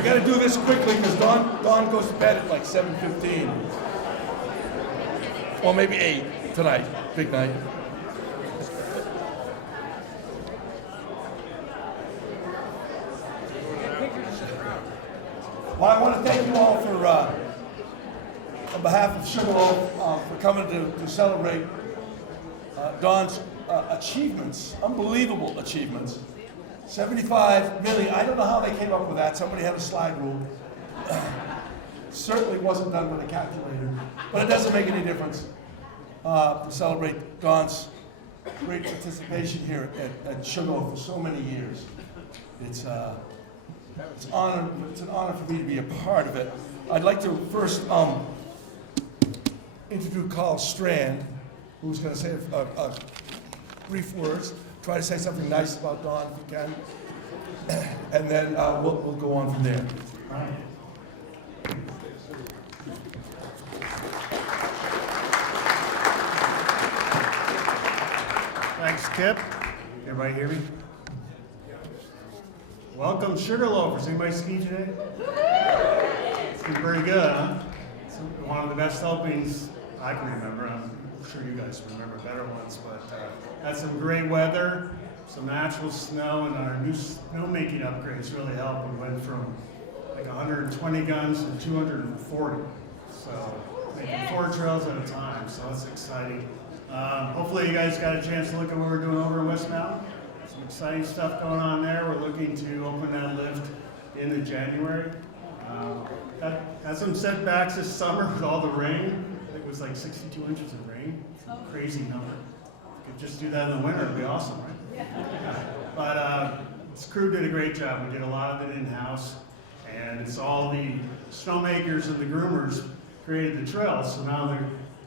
We got to do this quickly because Dawn goes to bed at like 7:15. Or maybe 8 tonight. Big night. Well, I want to thank you all for, on behalf of Sugarloaf, for coming to celebrate Dawn's achievements, unbelievable achievements. 75 million, I don't know how they came up with that. Somebody had a slide rule. Certainly wasn't done with a calculator, but it doesn't make any difference to celebrate Dawn's great participation here at Sugarloaf for so many years. It's an honor for me to be a part of it. I'd like to first introduce Carl Strand, who's going to say a brief words. Try to say something nice about Dawn if you can, and then we'll go on from there. Thanks, Kip. Everybody hear me? Welcome, Sugarloafers. Anybody ski today? It's been pretty good, huh? It's one of the best helpings I can remember. I'm sure you guys remember better ones, but had some great weather, some natural snow, and our new snowmaking upgrades really helped. We went from like 120 guns to 240, so making 4 trails at a time, so it's exciting. Hopefully you guys got a chance to look at what we're doing over in West Mountain. Some exciting stuff going on there. We're looking to open that lift in January. Had some setbacks this summer with all the rain. I think it was like 62 inches of rain. It's a crazy number. If we could just do that in the winter, it'd be awesome, right? Yeah. But this crew did a great job. We did a lot of it in-house, and it's all the snowmakers and the groomers created the trails, so now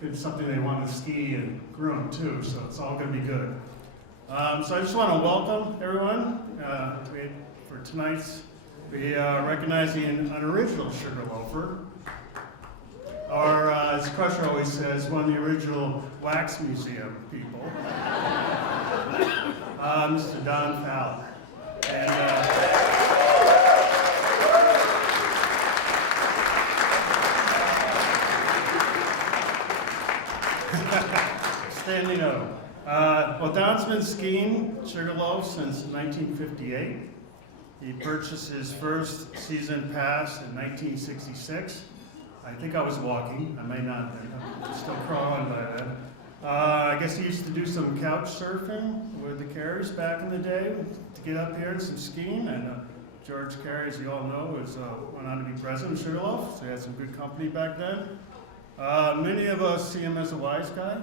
it's something they want to ski and groom too, so it's all going to be good. So I just want to welcome everyone. For tonight's, we are recognizing an original Sugarloafer. Or, as Crusher always says, one of the original Wax Museum people, Mr. Don Fowler. And, standing O. Well, Don's been skiing Sugarloaf since 1958. He purchased his first season pass in 1966. I think I was walking. I may not have been. I'm still crawling by then. I guess he used to do some couch surfing with the Carries back in the day to get up here and some skiing. And George Carey, as you all know, went on to be president of Sugarloaf, so he had some good company back then. Many of us see him as a wise guy.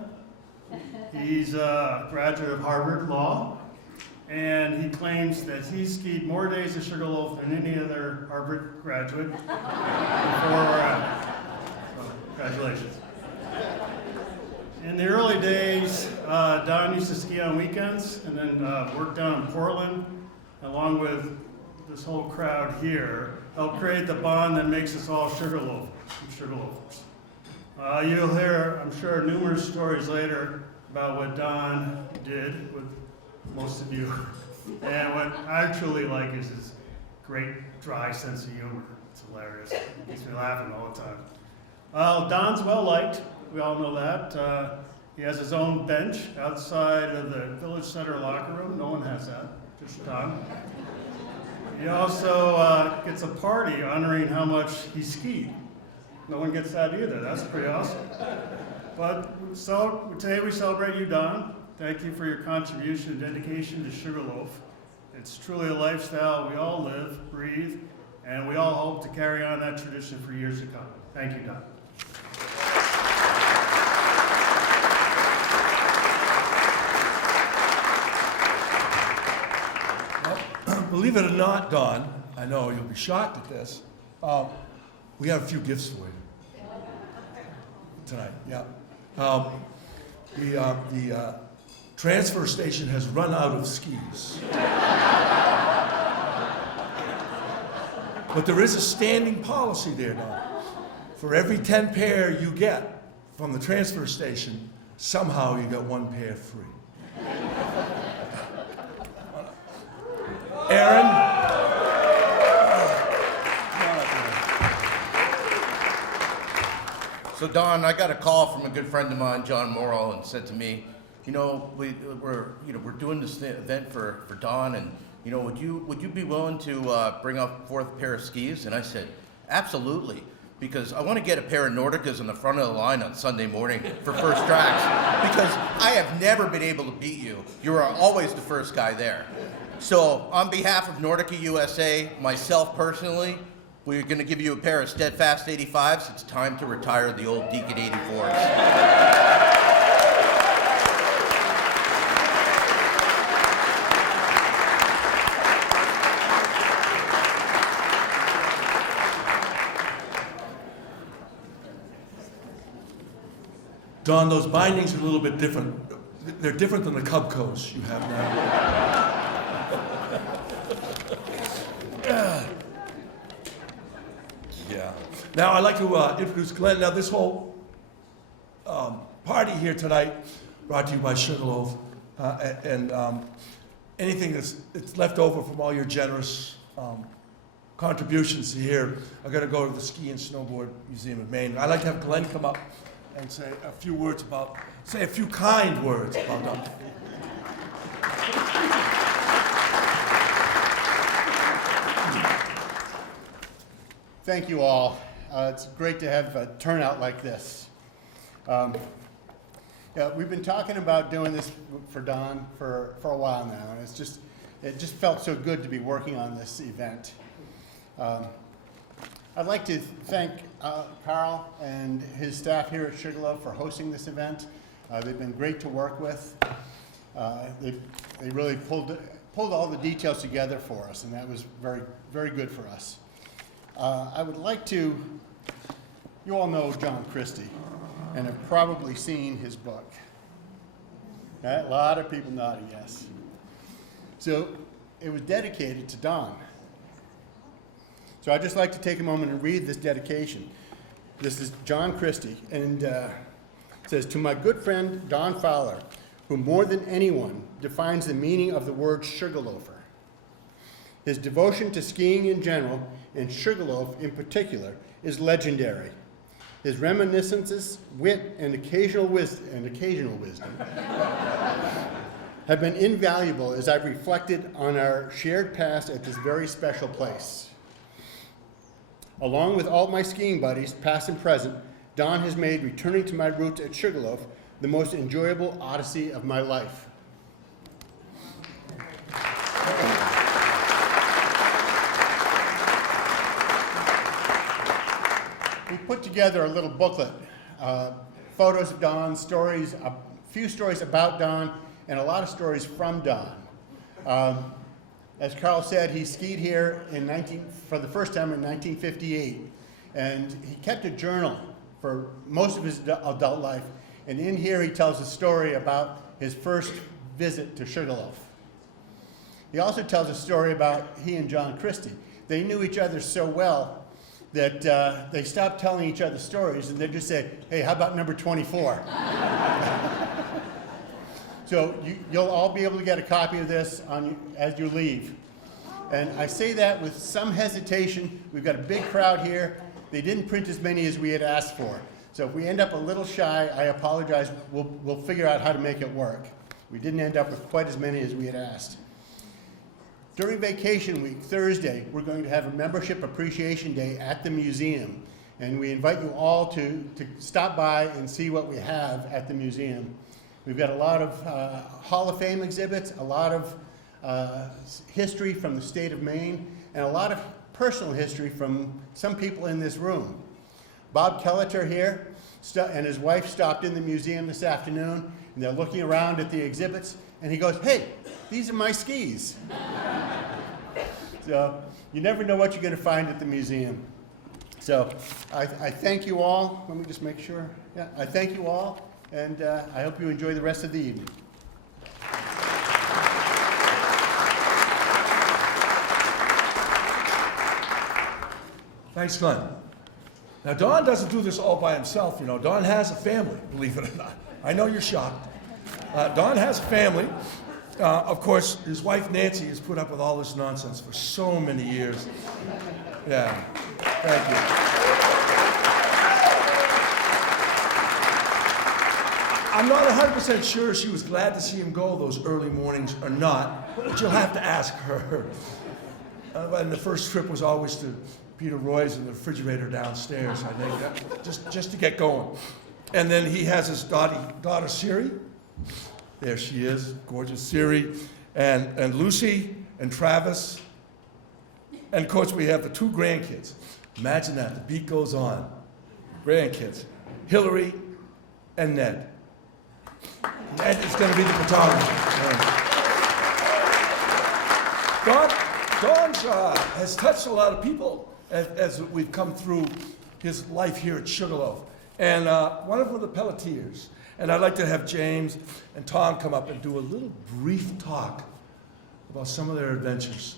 He's a graduate of Harvard Law, and he claims that he skied more days at Sugarloaf than any other Harvard graduate before or after. So, congratulations. In the early days, Don used to ski on weekends and then work down in Portland, along with this whole crowd here, helped create the bond that makes us all Sugarloafers. You'll hear, I'm sure, numerous stories later about what Don did with most of you. And what I truly like is his great dry sense of humor. It's hilarious. It makes me laughing all the time. Don's well liked. We all know that. He has his own bench outside of the Village Center locker room. No one has that, just Don. He also gets a party honoring how much he skied. No one gets that either. That's pretty awesome. But so today we celebrate you, Don. Thank you for your contribution and dedication to Sugarloaf. It's truly a lifestyle we all live, breathe, and we all hope to carry on that tradition for years to come. Thank you, Don. Well, believe it or not, Don, I know you'll be shocked at this. We have a few gifts for you tonight. Yeah. The transfer station has run out of skis. But there is a standing policy there now. For every 10 pair you get from the transfer station, somehow you get 1 pair free. Aaron? So Don, I got a call from a good friend of mine, John Morrill, and said to me, you know, we're doing this event for Don, and you know, would you be willing to bring up fourth pair of skis? And I said, absolutely, because I want to get a pair of Nordicas on the front of the line on Sunday morning for first tracks, because I have never been able to beat you. You are always the first guy there. So on behalf of Nordica USA, myself personally, we're going to give you a pair of Steadfast 85s. It's time to retire the old Deacon 84s. Don, those bindings are a little bit different. They're different than the Cubcos you have now. Yeah. Now I'd like to introduce Glenn. Now this whole party here tonight brought to you by Sugarloaf, and anything that's left over from all your generous contributions here are going to go to the Ski and Snowboard Museum of Maine. I'd like to have Glenn come up and say a few kind words about them. Thank you all. It's great to have a turnout like this. Yeah, we've been talking about doing this for Don for a while now, and it just felt so good to be working on this event. I'd like to thank Carl and his staff here at Sugarloaf for hosting this event. They've been great to work with. They really pulled all the details together for us, and that was very, very good for us. I would like to, you all know John Christie, and have probably seen his book. A lot of people nodding yes. So it was dedicated to Don. So I'd just like to take a moment and read this dedication. This is John Christie, and it says, "To my good friend Don Fowler, who more than anyone defines the meaning of the word sugarloafer. His devotion to skiing in general, and Sugarloaf in particular, is legendary. His reminiscences, wit, and occasional wisdom have been invaluable as I've reflected on our shared past at this very special place. Along with all my skiing buddies, past and present, Don has made returning to my roots at Sugarloaf the most enjoyable odyssey of my life." We put together a little booklet, photos of Don, stories, a few stories about Don, and a lot of stories from Don. As Carl said, he skied here for the first time in 1958, and he kept a journal for most of his adult life. And in here, he tells a story about his first visit to Sugarloaf. He also tells a story about he and John Christie. They knew each other so well that they stopped telling each other stories, and they'd just say, "Hey, how about number 24?" So you'll all be able to get a copy of this as you leave. And I say that with some hesitation. We've got a big crowd here. They didn't print as many as we had asked for. So if we end up a little shy, I apologize. We'll figure out how to make it work. We didn't end up with quite as many as we had asked. During vacation week, Thursday, we're going to have a membership appreciation day at the museum. And we invite you all to stop by and see what we have at the museum. We've got a lot of Hall of Fame exhibits, a lot of history from the state of Maine, and a lot of personal history from some people in this room. Bob Kelleter here and his wife stopped in the museum this afternoon, and they're looking around at the exhibits, and he goes, "Hey, these are my skis." So you never know what you're going to find at the museum. So I thank you all. Let me just make sure. Yeah, I thank you all, and I hope you enjoy the rest of the evening. Thanks, Glenn. Now, Don doesn't do this all by himself, you know. Don has a family, believe it or not. I know you're shocked. Don has a family. Of course, his wife, Nancy, has put up with all this nonsense for so many years. Yeah, thank you. I'm not 100% sure she was glad to see him go those early mornings or not, but you'll have to ask her. And the first trip was always to Peter Roy's in the refrigerator downstairs, I think, just to get going. And then he has his daughter Siri. There she is, gorgeous Siri, and Lucy and Travis. And of course we have the 2 grandkids. Imagine that, the beat goes on. Grandkids, Hillary and Ned. Ned is going to be the photographer. Don has touched a lot of people as we've come through his life here at Sugarloaf. And one of them are the Pelletiers. And I'd like to have James and Tom come up and do a little brief talk about some of their adventures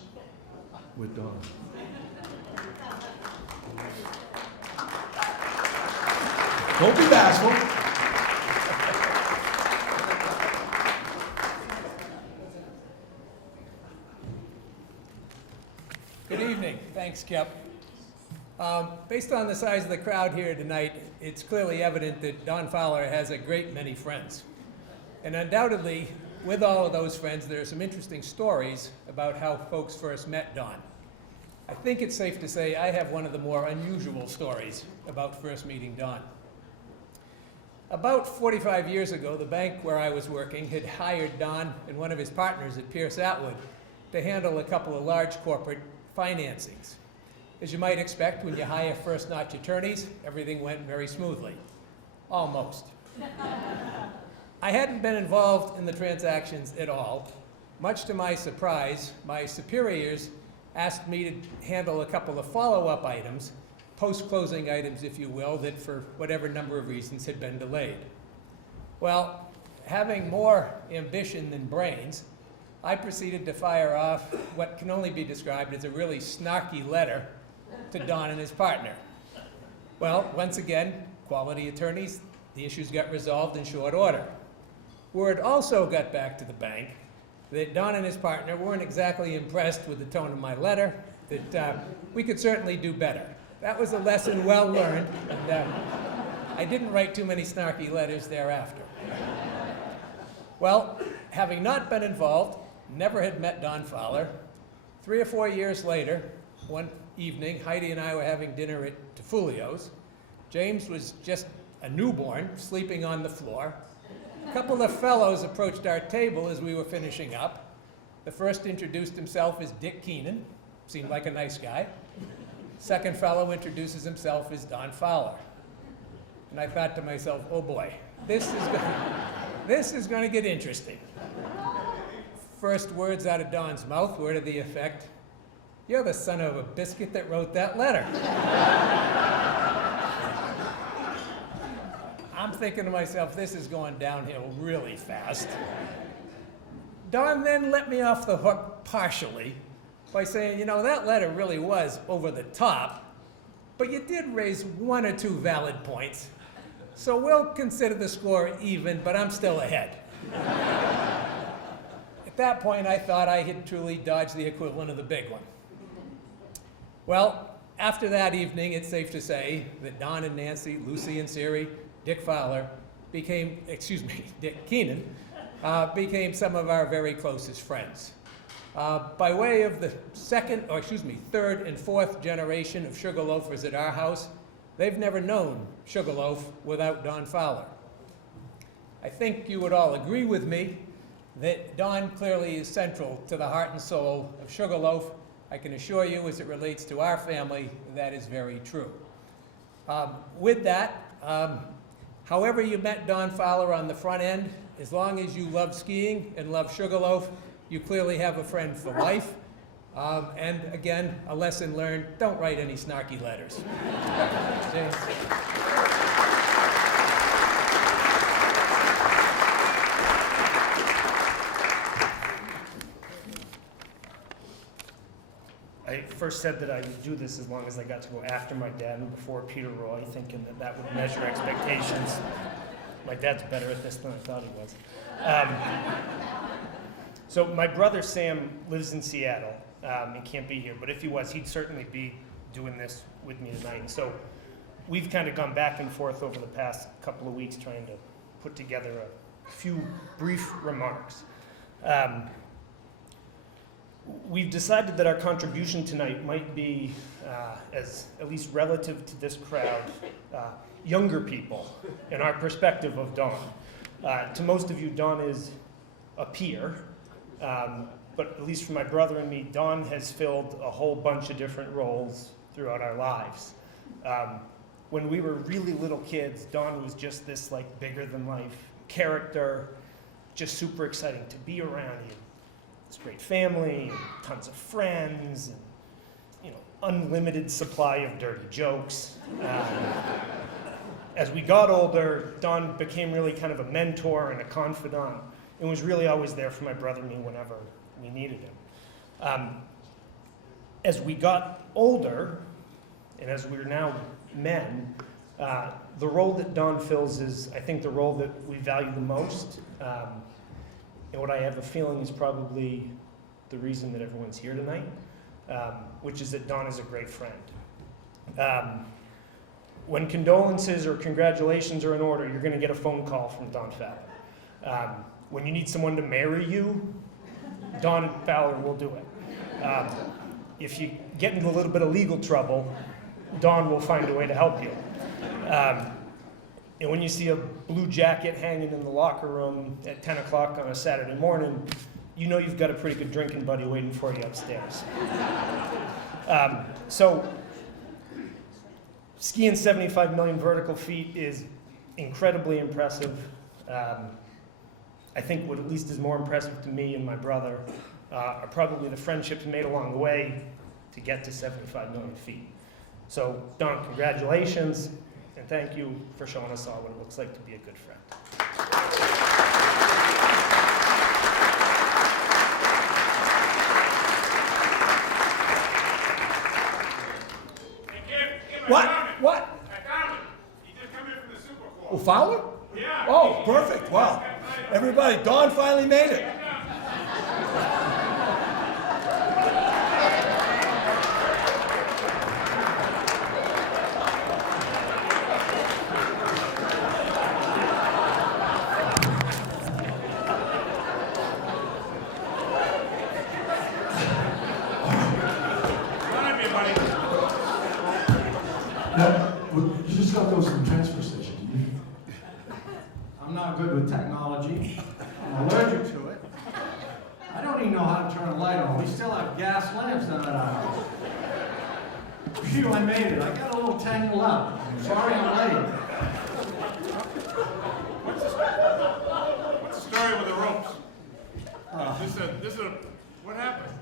with Don. Don't be bashful. Good evening. Thanks, Kip. Based on the size of the crowd here tonight, it's clearly evident that Don Fowler has a great many friends. And undoubtedly, with all of those friends, there are some interesting stories about how folks first met Don. I think it's safe to say I have one of the more unusual stories about first meeting Don. About 45 years ago, the bank where I was working had hired Don and one of his partners at Pierce Atwood to handle a couple of large corporate financings. As you might expect, when you hire first-notch attorneys, everything went very smoothly. Almost. I hadn't been involved in the transactions at all. Much to my surprise, my superiors asked me to handle a couple of follow-up items, post-closing items, if you will, that for whatever number of reasons had been delayed. Well, having more ambition than brains, I proceeded to fire off what can only be described as a really snarky letter to Don and his partner. Well, once again, quality attorneys, the issues got resolved in short order. Word also got back to the bank that Don and his partner weren't exactly impressed with the tone of my letter, that we could certainly do better. That was a lesson well learned, and I didn't write too many snarky letters thereafter. Well, having not been involved, never had met Don Fowler, 3 or 4 years later, one evening, Heidi and I were having dinner at Tafulio's. James was just a newborn, sleeping on the floor. A couple of fellows approached our table as we were finishing up. The first introduced himself as Dick Keenan, seemed like a nice guy. Second fellow introduces himself as Don Fowler. And I thought to myself, oh boy, this is going to get interesting. First words out of Don's mouth were to the effect, "You're the son of a biscuit that wrote that letter." I'm thinking to myself, this is going downhill really fast. Don then let me off the hook partially by saying, you know, that letter really was over the top, but you did raise 1 or 2 valid points. So we'll consider the score even, but I'm still ahead. At that point, I thought I had truly dodged the equivalent of the big one. Well, after that evening, it's safe to say that Don and Nancy, Lucy and Siri, Dick Keenan, became some of our very closest friends. By way of the third and fourth generation of Sugarloafers at our house, they've never known Sugarloaf without Don Fowler. I think you would all agree with me that Don clearly is central to the heart and soul of Sugarloaf. I can assure you, as it relates to our family, that is very true. With that, however you met Don Fowler on the front end, as long as you love skiing and love Sugarloaf, you clearly have a friend for life. And again, a lesson learned, don't write any snarky letters. James. I first said that I would do this as long as I got to go after my dad and before Peter Roy, thinking that that would measure expectations. My dad's better at this than I thought he was. So my brother Sam lives in Seattle and can't be here, but if he was, he'd certainly be doing this with me tonight. And so we've kind of gone back and forth over the past couple of weeks trying to put together a few brief remarks. We've decided that our contribution tonight might be, as at least relative to this crowd, younger people in our perspective of Don. To most of you, Don is a peer, but at least for my brother and me, Don has filled a whole bunch of different roles throughout our lives. When we were really little kids, Don was just this like bigger than life character, just super exciting to be around. He had this great family, and tons of friends, and unlimited supply of dirty jokes. As we got older, Don became really kind of a mentor and a confidant, and was really always there for my brother and me whenever we needed him. As we got older, and as we're now men, the role that Don fills is, I think, the role that we value the most, and what I have a feeling is probably the reason that everyone's here tonight, which is that Don is a great friend. When condolences or congratulations are in order, you're going to get a phone call from Don Fowler. When you need someone to marry you, Don Fowler will do it. If you get into a little bit of legal trouble, Don will find a way to help you. And when you see a blue jacket hanging in the locker room at 10 o'clock on a Saturday morning, you know you've got a pretty good drinking buddy waiting for you upstairs. So skiing 75 million vertical feet is incredibly impressive. I think what at least is more impressive to me and my brother are probably the friendships made along the way to get to 75 million feet. So Don, congratulations, and thank you for showing us all what it looks like to be a good friend. What? What? I found him. He just come in from the Super Bowl. Oh, Fowler? Yeah. Oh, perfect. Wow. Everybody, Don finally made it. Come on, everybody. You just got those from the transfer station, didn't you? I'm not good with technology. I'm allergic to it. I don't even know how to turn a light on. We still have gas lamps in our house. Phew, I made it. I got a little tangled up. Sorry I'm late. What's the story with the ropes? What happened?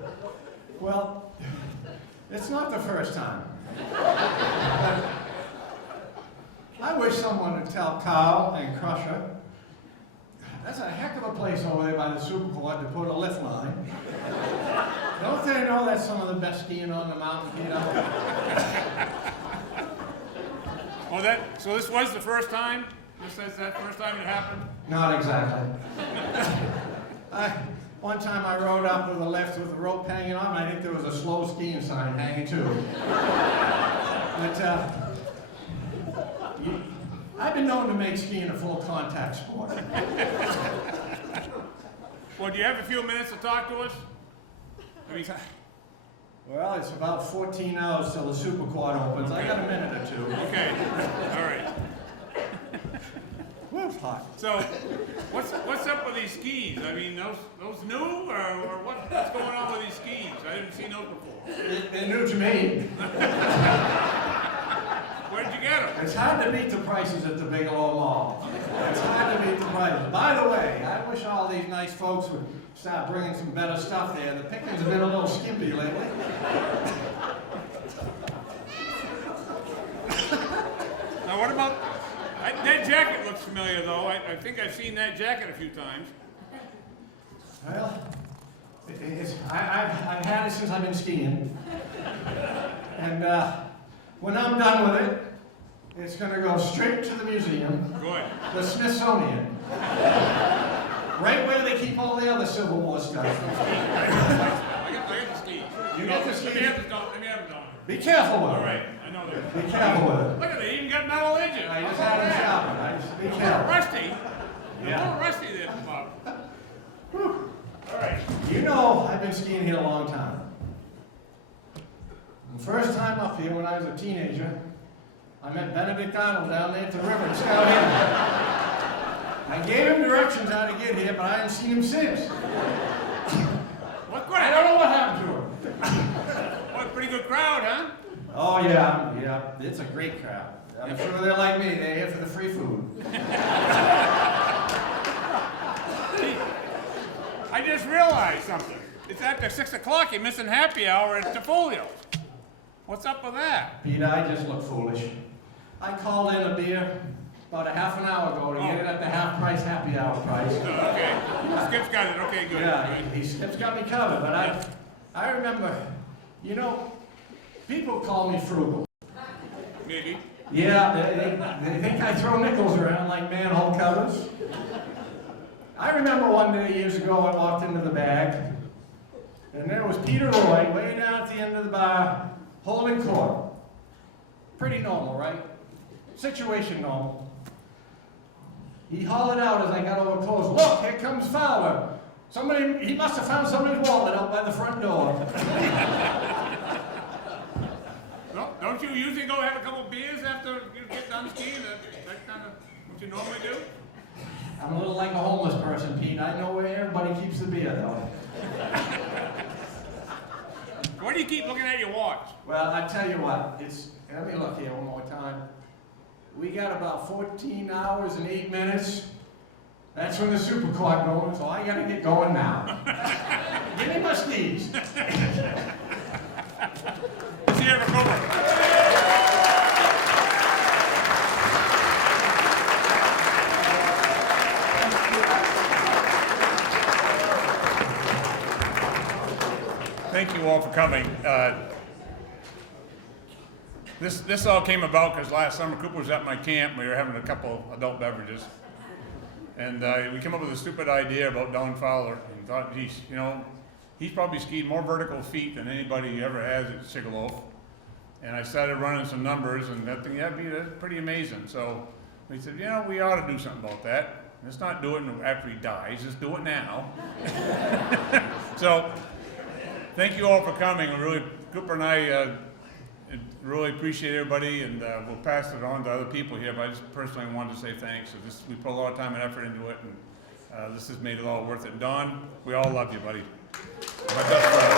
Well, it's not the first time. I wish someone would tell Carl and Crusher, that's a heck of a place over there by the Supercourt to put a lift line. Don't they know that's some of the best skiing on the mountain, you know? Oh, so this was the first time? This is that first time it happened? Not exactly. One time I rode up with a lift with the rope hanging on, and I think there was a slow skiing sign hanging too. But I've been known to make skiing a full contact sport. Well, do you have a few minutes to talk to us? I mean, Well, it's about 14 hours till the Superquad opens. I got a minute or two. okay. All right. Woo, hot. So, what's up with these skis? I mean, those new or what's going on with these skis? I didn't see those before. They're new to me. Where did you get them? It's hard to beat the prices at the Bigelow Mall. It's hard to beat the prices. By the way, I wish all these nice folks would start bringing some better stuff there. The pickings have been a little skimpy lately. Now, what about that jacket? Looks familiar, though. I think I've seen that jacket a few times. Well, I've had it since I've been skiing. And when I'm done with it, it's going to go straight to the museum, Good. the Smithsonian. Right where they keep all the other Civil War stuff. I got the skis. You got the skis? Let me have them done. Be careful with All it. right, I know that. Be careful with it. Look at it, they even got metal edges. I just How had about them that? sharpened. I just be careful. Rusty? I'm a Yeah. little rusty there, Bob. All right. You know, I've been skiing here a long time. The first time up here when I was a teenager, I met Benedict Arnold down there at the river in Scout Inn. I gave him directions how to get here, but I haven't seen him since. What I crowd? don't know what happened to him. What a pretty good crowd, huh? Oh yeah, it's a great crowd. I'm sure they're like me, they're here for the free food. I just realized something. It's after 6 o'clock, you're missing happy hour at Tafolio. What's up with that? Peter, I just look foolish. I called in a beer about a half an hour ago to get it at the half price happy hour price. Oh, okay. Skip's got it. Okay, good. Yeah, good. Skip's got me covered, but I remember, you know, people call me frugal. Maybe. Yeah, they think I throw nickels around like manhole covers. I remember one day years ago I walked into the bag, and there was Peter Roy way down at the end of the bar, holding court. Pretty normal, right? Situation normal. He hollered out as I got over close, "Look, here comes Fowler. He must have found somebody's wallet out by the front door." No, don't you usually go have a couple beers after you get done skiing? That kind of what you normally do? I'm a little like a homeless person, Pete. I know where everybody keeps the beer, though. Why do you keep looking at your watch? Well, I tell you what, let me look here one more time. We got about 14 hours and 8 minutes. That's when the super clock going, so I gotta get going now. Give me my skis. See you ever over. Thank you all for coming. This all came about because last summer Cooper was at my camp. We were having a couple adult beverages. And we came up with a stupid idea about Don Fowler and thought, geez, you know, he's probably skied more vertical feet than anybody ever has at Sugarloaf. And I started running some numbers and that thing, that's pretty amazing. So we said, you know, we ought to do something about that. Let's not do it after he dies, just do it now. So thank you all for coming. Cooper and I really appreciate everybody, and we'll pass it on to other people here, but I just personally wanted to say thanks. We put a lot of time and effort into it, and this has made it all worth it. Don, we all love you, buddy. My best friend.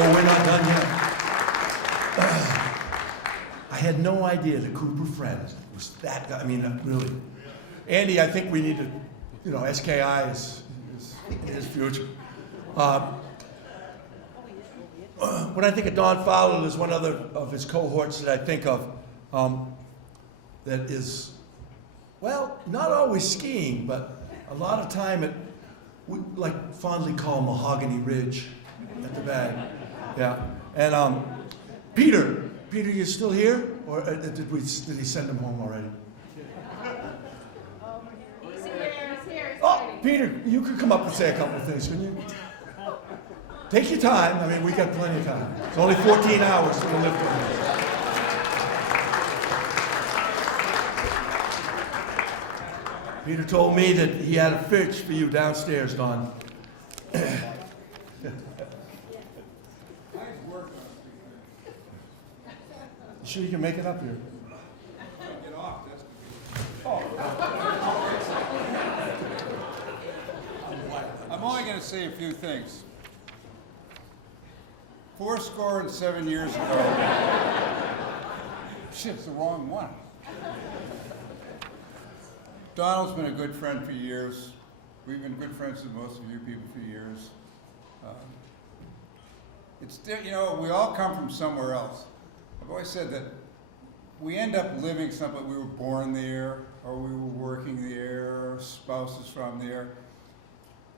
Oh, we're not done yet. I had no idea the Cooper Friends was that guy. I mean, really. Andy, I think we need to, you know, SKI is his future. When I think of Don Fowler, there's one other of his cohorts that I think of that is, well, not always skiing, but a lot of time we like fondly call Mahogany Ridge at the bag. Yeah. And Peter, you still here? Or did he send him home already? He's here. Oh, Peter, you could come up and say a couple of things, couldn't you? Take your time. I mean, we got plenty of time. It's only 14 hours to live with. Peter told me that he had a fix for you downstairs, Don. You sure you can make it up here? I'm only going to say a few things. 7 years ago. Shit, it's the wrong one. Donald's been a good friend for years. We've been good friends with most of you people for years. You know, we all come from somewhere else. I've always said that we end up living somewhere. We were born there, or we were working there, or spouses from there.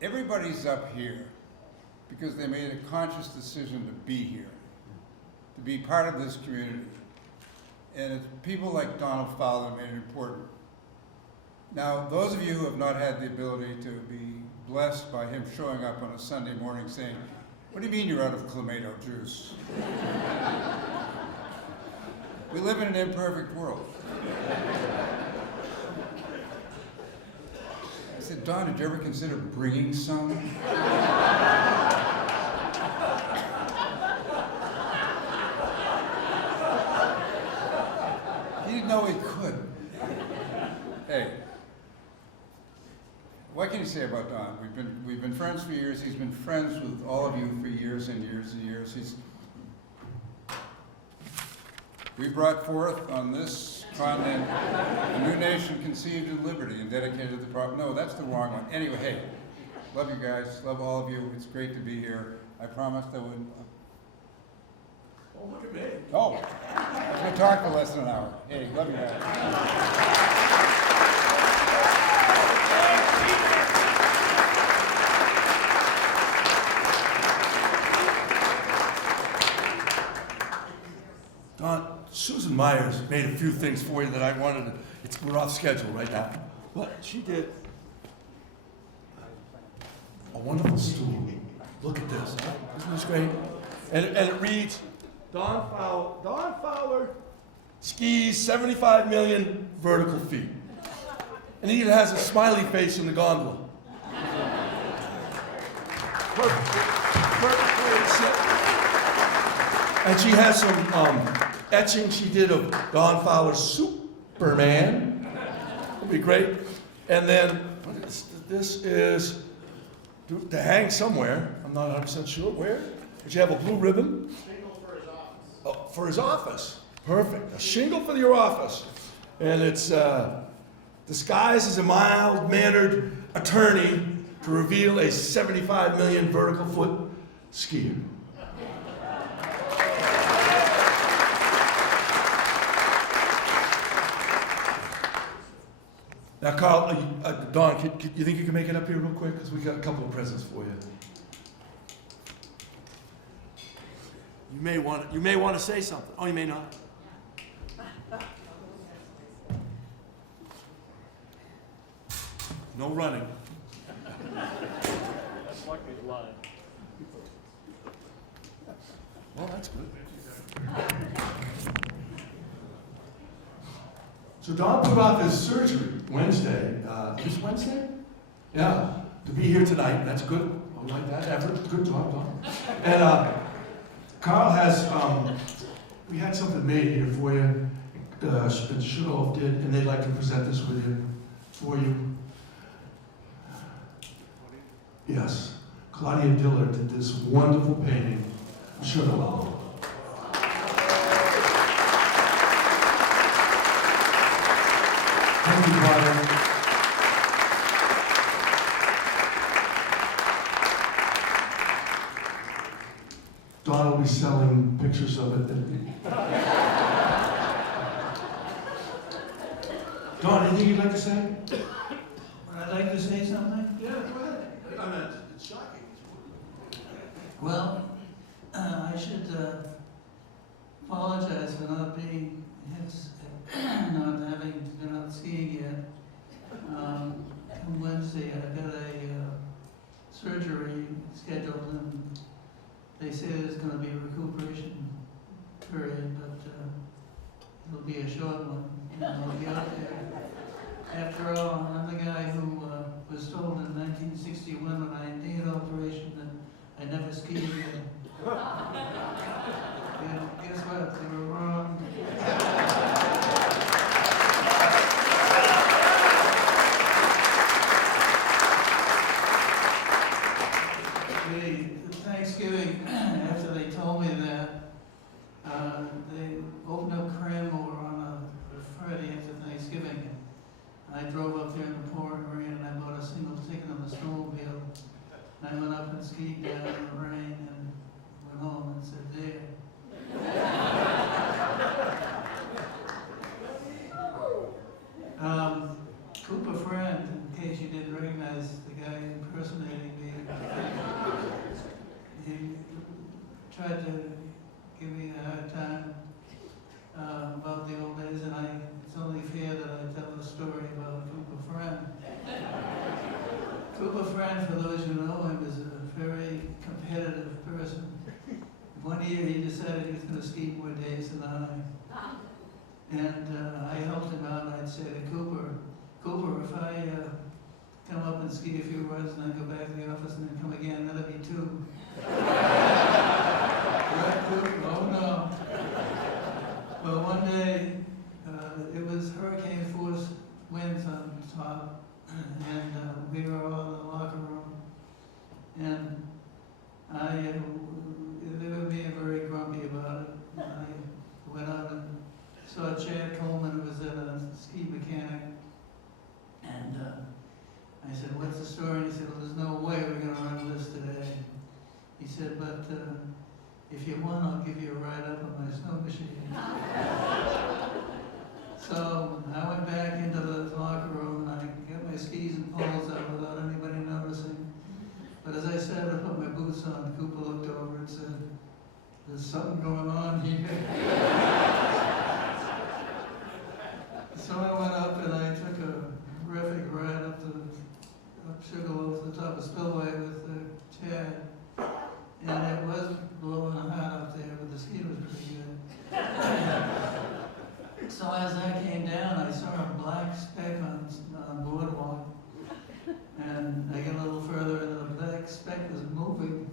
Everybody's up here because they made a conscious decision to be here, to be part of this community. And it's people like Donald Fowler made it important. Now, those of you who have not had the ability to be blessed by him showing up on a Sunday morning saying, What do you mean you're out of clamato juice? We live in an imperfect world. I said, Don, did you ever consider bringing some? He didn't know he could. Hey, what can you say about Don? We've been friends for years. He's been friends with all of you for years and years and years. We brought forth on this continent a new nation conceived in liberty and dedicated to the no, that's the wrong one. Anyway, hey, love you guys, love all of you. It's great to be here. I promised I would. Oh, look at me. Oh, I was going to talk for less than an hour. Hey, love you guys. Don, Susan Myers made a few things for you that I wanted to, we're off schedule right now. But she did a wonderful stool. Look at this. Isn't this great? And it reads, Don Fowler skis 75 million vertical feet. And he even has a smiley face in the gondola. Perfect way to sit. And she has some etching she did of Don Fowler's Superman. It'll be great. And then this is to hang somewhere. I'm not 100% sure where. But you have a blue ribbon. Shingle for his office. Oh, for his office. Perfect. A shingle for your office. And it's disguised as a mild-mannered attorney to reveal a 75 million vertical foot skier. Now, Carl, Don, you think you can make it up here real quick? Because we got a couple of presents for you. You may want to say something. Oh, you may not. No running. Well, that's good. So Don put off his surgery Wednesday. This Wednesday? Yeah, to be here tonight. That's good. I like that effort. Good job, Don. And Carl has, we had something made here for you. Sugarloaf did, and they'd like to present this with you, for you. Yes, Claudia Diller did this wonderful painting of Sugarloaf. Thank you, Claudia. Don will be selling pictures of it. Don, anything you'd like to say? Would I like to say something? Yeah, go ahead. I mean, it's shocking. Well, I should apologize for not being, not having been out skiing yet. On Wednesday, I got a surgery scheduled, and they say there's going to be a recuperation period, but it'll be a short one. And I'll be out there. After all, I'm the guy who was told in 1961 when I had knee operation that I never skied again. And guess what? They were wrong. Thanksgiving, after they told me that, they opened up Cranmore on a Friday after Thanksgiving. I drove up there in the pouring rain, and I bought a single ticket on the snowmobile. And I went up and skied down in the rain and went home and said, there. Cooper Friend, in case you didn't recognize the guy impersonating me, he tried to give me a hard time about the old days, and it's only fair that I tell the story about Cooper Friend. Cooper Friend, for those who know him, is a very competitive person. One year he decided he was going to ski more days than I. And I helped him out, and I'd say to Cooper, if I come up and ski a few runs and then go back to the office and then come again, that'll be 2. Right, Cooper? Oh no. Well, one day, it was hurricane force winds on top, and we were all in the locker room, and they were being very grumpy about it. I went out and saw Chad Coleman, who was a ski mechanic, and I said, "What's the story?" And he said, "Well, there's no way we're going to run this today." He said, "But if you want, I'll give you a ride up on my snow machine." So I went back into the locker room and I got my skis and poles out without anybody noticing. But as I said, I put my boots on. Cooper looked over and said, "There's something going on here." So I went up and I took a terrific ride up Sugarloaf to the top of Spillway with Chad. And it was blowing hot up there, but the ski was pretty good. So as I came down, I saw a black speck on boardwalk. And I got a little further and the black speck was moving.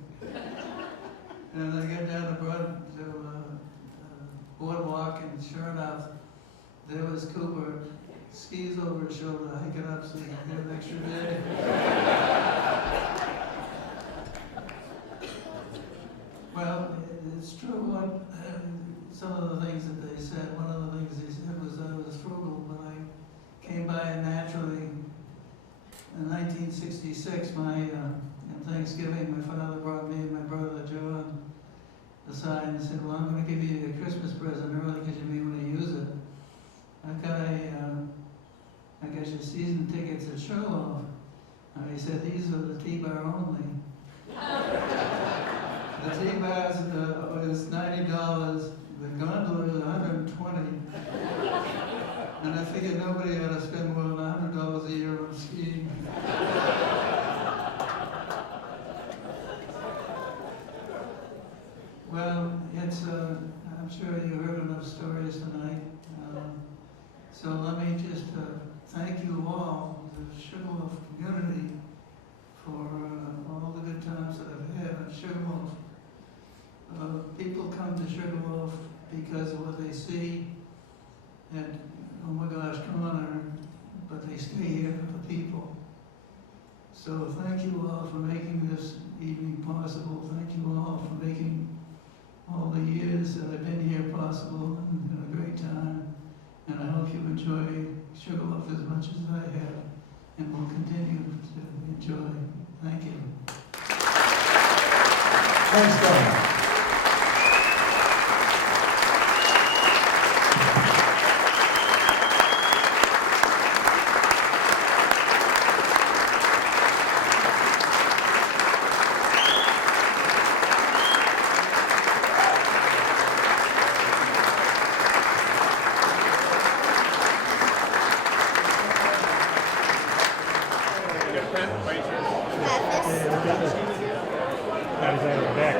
And I got down to boardwalk, and sure enough, there was Cooper, skis over his shoulder, hiking up so he could get an extra day. Well, it's true what some of the things that they said. One of the things they said was I was frugal, but I came by it naturally. In 1966, on Thanksgiving, my father brought me and my brother John aside and said, "Well, I'm going to give you a Christmas present early because you may want to use it. I got your season tickets at Sugarloaf." And he said, "These are the T-bar only." The T-bar is $90. The gondola is $120. And I figured nobody ought to spend more than $100 a year on skiing. Well, I'm sure you heard enough stories tonight. So let me just thank you all, the Sugarloaf community, for all the good times that I've had at Sugarloaf. People come to Sugarloaf because of what they see at, oh my gosh, Connor, but they stay here for the people. So thank you all for making this evening possible. Thank you all for making all the years that I've been here possible, and had a great time. And I hope you enjoy Sugarloaf as much as I have, and will continue to enjoy. Thank you. Thanks, Don. That is out of the back.